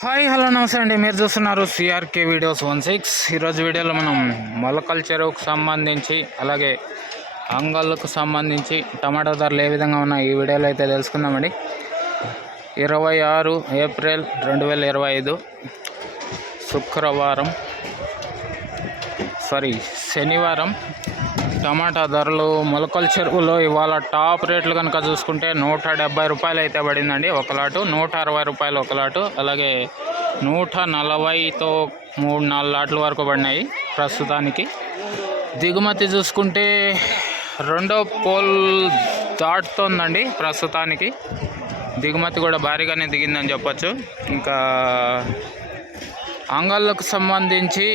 Hi hello నమస్తే అండి. మీరు చూస్తున్నారు సిఆర్కే వీడియోస్ వన్ సిక్స్ ఈరోజు వీడియోలో మనం మొలకల చెరువుకు సంబంధించి అలాగే అంగళ్ళకు సంబంధించి టమాటా ధరలు ఏ విధంగా ఉన్నాయి ఈ వీడియోలో అయితే తెలుసుకుందామండి. ఇరవై ఆరు ఏప్రిల్ రెండు వేల ఇరవై ఐదు శుక్రవారం సారీ శనివారం టమాటా ధరలు మొలకల చెరువులో ఇవాళ టాప్ రేట్లు కనుక చూసుకుంటే నూట డెబ్బై రూపాయలు అయితే పడిందండి. ఒక లాటు నూట అరవై రూపాయలు ఒక లాటు. అలాగే నూట నలభైతో మూడు నాలుగు లాట్ల వరకు పడినాయి ప్రస్తుతానికి. దిగుమతి చూసుకుంటే రెండో పోల్ దాటుతోందండి ప్రస్తుతానికి. దిగుమతి కూడా భారీగానే దిగిందని చెప్పొచ్చు. ఇంకా అంగళ్ళకు సంబంధించి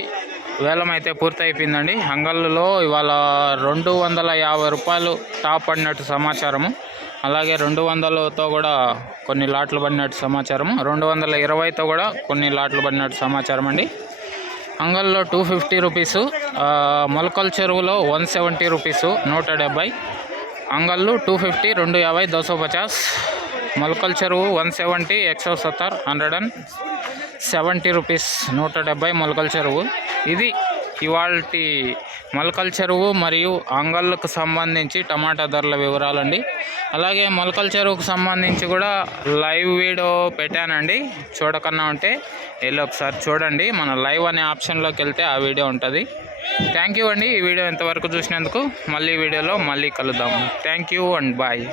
వేలం అయితే పూర్తయిపోయిందండి. అంగళ్ళలో ఇవాళ రెండు వందల యాభై రూపాయలు టాప్ పడినట్టు సమాచారము. అలాగే రెండు వందలతో కూడా కొన్ని లాట్లు పడినట్టు సమాచారము. రెండు వందల ఇరవైతో కూడా కొన్ని లాట్లు పడినట్టు సమాచారం అండి. అంగల్లో టూ ఫిఫ్టీ రూపీసు ఆ, మొలకల చెరువులో వన్ సెవెంటీ రూపీసు నూట డెబ్బై. అంగళ్ళు టూ ఫిఫ్టీ రెండు యాభై దోసో పచాస్. మొలకల చెరువు వన్ సెవెంటీ ఎక్సో సత్తర్ హండ్రెడ్ అండ్ సెవెంటీ రూపీస్ నూట డెబ్బై మొలకల చెరువు. ఇది ఇవాళ మొలకల చెరువు మరియు అంగళ్ళకు సంబంధించి టమాటా ధరల వివరాలండి. అలాగే మొలకల చెరువుకు సంబంధించి కూడా లైవ్ వీడియో పెట్టానండి. చూడకన్నా ఉంటే వెళ్ళి ఒకసారి చూడండి. మన లైవ్ అనే ఆప్షన్లోకి వెళ్తే ఆ వీడియో ఉంటుంది. థ్యాంక్ యూ అండి ఈ వీడియో ఎంతవరకు చూసినందుకు. మళ్ళీ వీడియోలో మళ్ళీ కలుద్దాం. Thank you and bye.